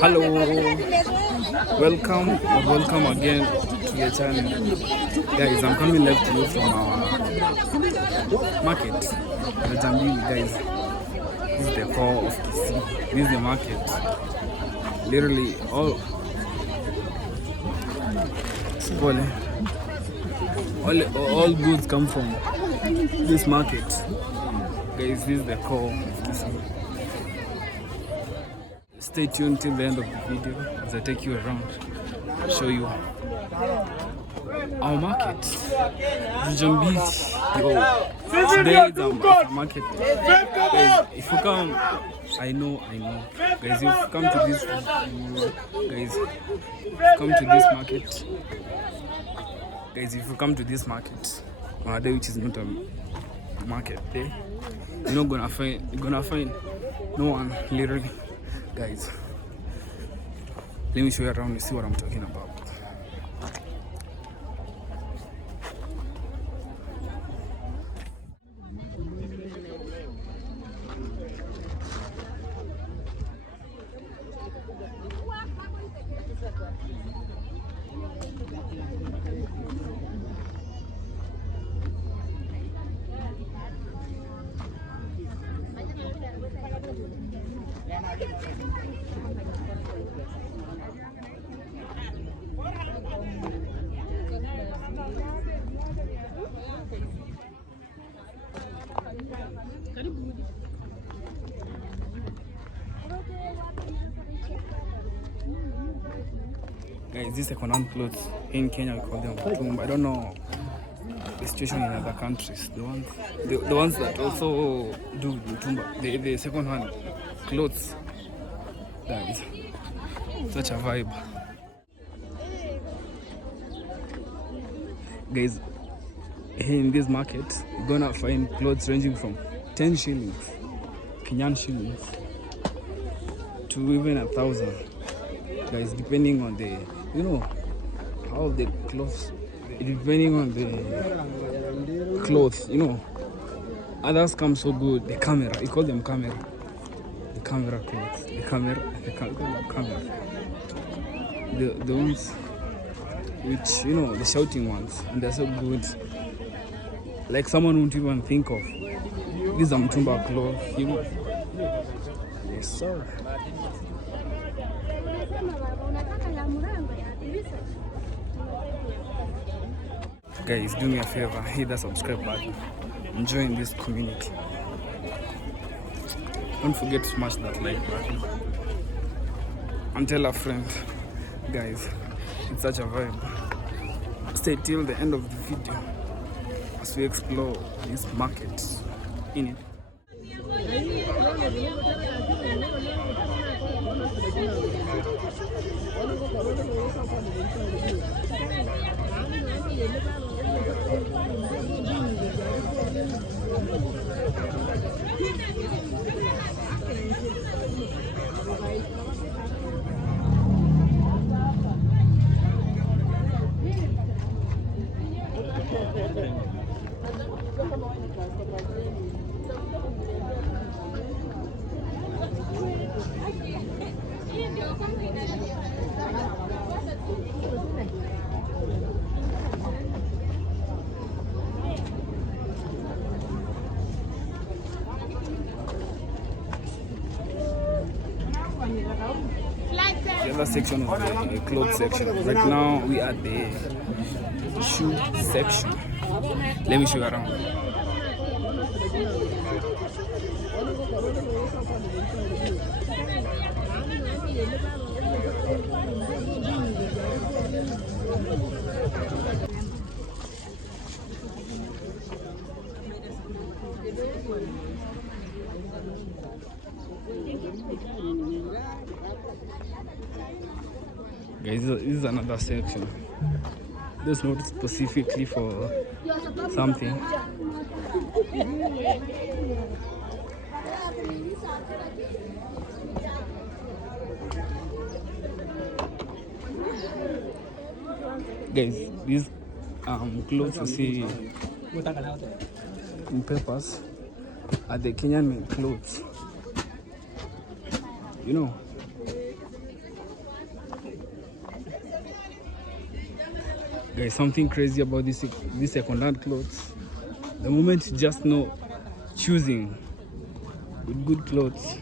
Hello, welcome again to your channel, guys. I'm coming live to you from our market, Daraja Mbili, guys. This is the core of Kisii. This is the market. Literally all goods come from this market, guys. This is the core of Kisii. Stay tuned till the end of the video as I take you around, show you our market. Daraja Mbili. Today is our market. Guys, if you come, I know. Guys, if you come to this, market. Guys, if you come to this market, which is not a market day, you're gonna find no one, literally. Guys, let me show you around and see what I'm talking about. Guys, these second-hand clothes in Kenya, we call them tumba. I don't know the situation in other countries. The ones that also do tumba, the second-hand clothes. Guys, such a vibe. Guys, in this market, you're gonna find clothes ranging from 10 shillings, Kenyan shillings, to even 1,000. Guys, depending on the, how the clothes, depending on the clothes, others come so good. The camera, you call them camera. The camera clothes, the camera. The ones which, the shouting ones, and they're so good. Like someone won't even think of. These are mtumba clothes, Yes, sir. Guys, do me a favor, hit the subscribe button and join this community. Don't forget to smash that like button and tell a friend. Guys, it's such a vibe. Stay till the end of the video as we explore this market in it. The other section of the clothes section. Right now we are at the shoe section. Let me show you around. Guys, this is another section. This not specifically for something. Guys, these clothes you see in papers are the Kenyan made clothes. you know. Guys, something crazy about this second-hand clothes. The moment you just know choosing with good clothes,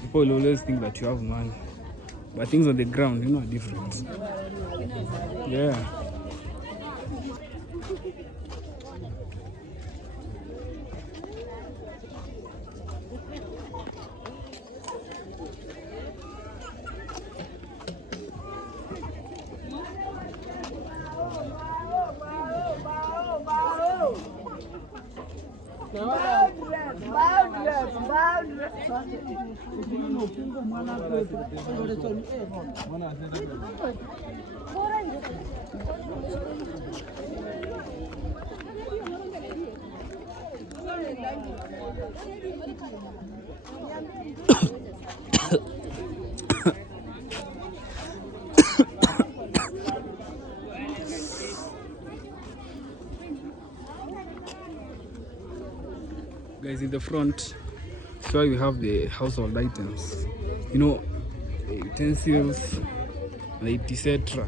people will always think that you have money. But things on the ground, you know, are different. Yeah. Guys, in the front, so you have the household items, you know, utensils, etc.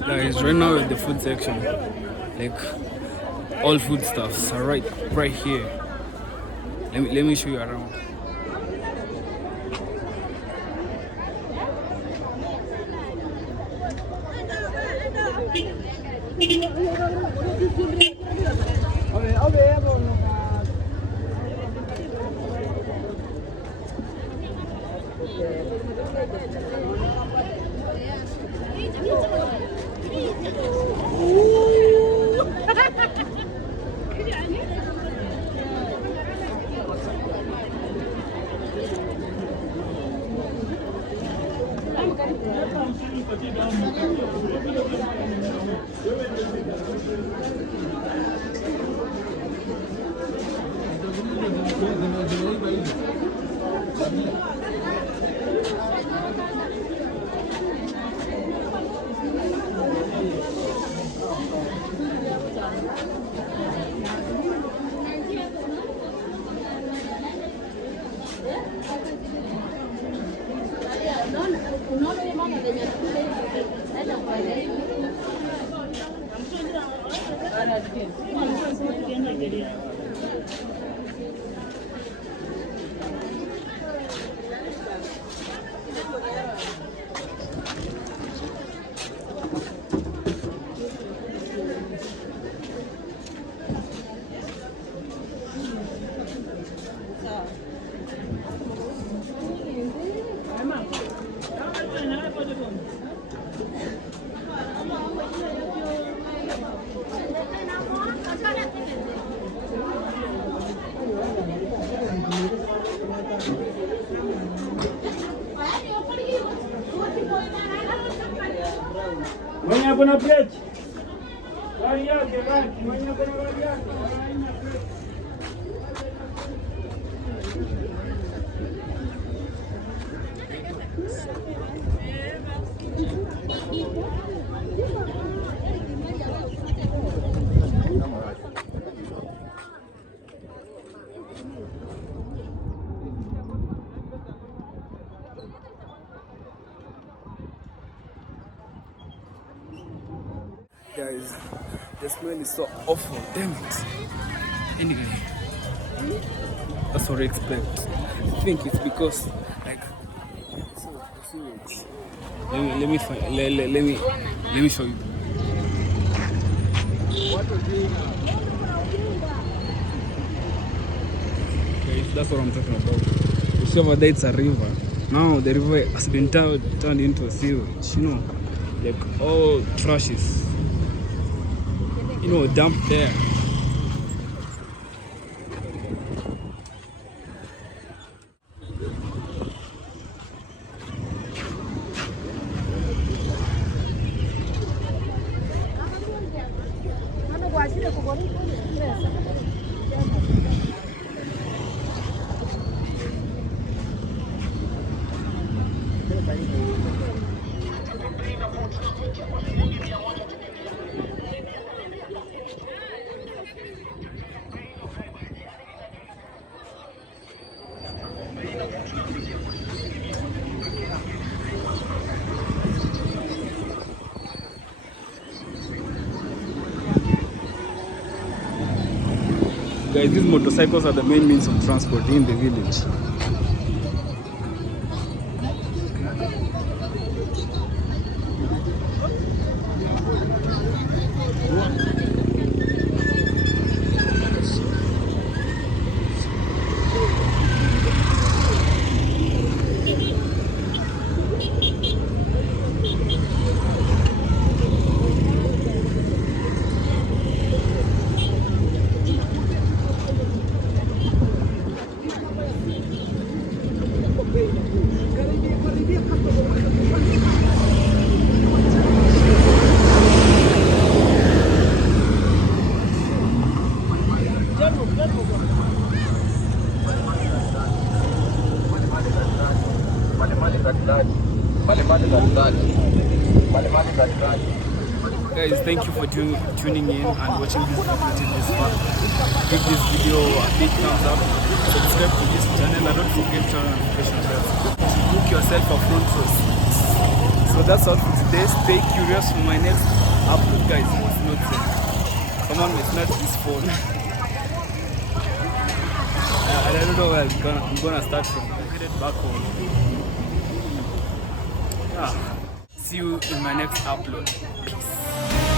Guys, right now at the food section, like all food stuffs are right here. Let me show you around. Mwenye kuna plate. Gari yake baki, mwenye kuna gari yake. Guys, the smell is so awful, damn it. Anyway, that's what I expect. I think it's because, like, so the sewage. Let me show you. Guys, that's what I'm talking about. You see over there, it's a river. Now the river has been turned into a sewage, you know, like all trashes, you know, dumped there. Guys, these motorcycles are the main means of transport in the village. Guys, thank you for tuning in and watching this video till this far. Give this video a big thumbs up, subscribe to this channel, and don't forget to turn on notification bell to book yourself a front row seat. So that's all for today. Stay curious for my next upload, guys. It's not come on, it's not this phone. I don't know where I'm gonna start from. I'm headed back home. See you in my next upload. Peace.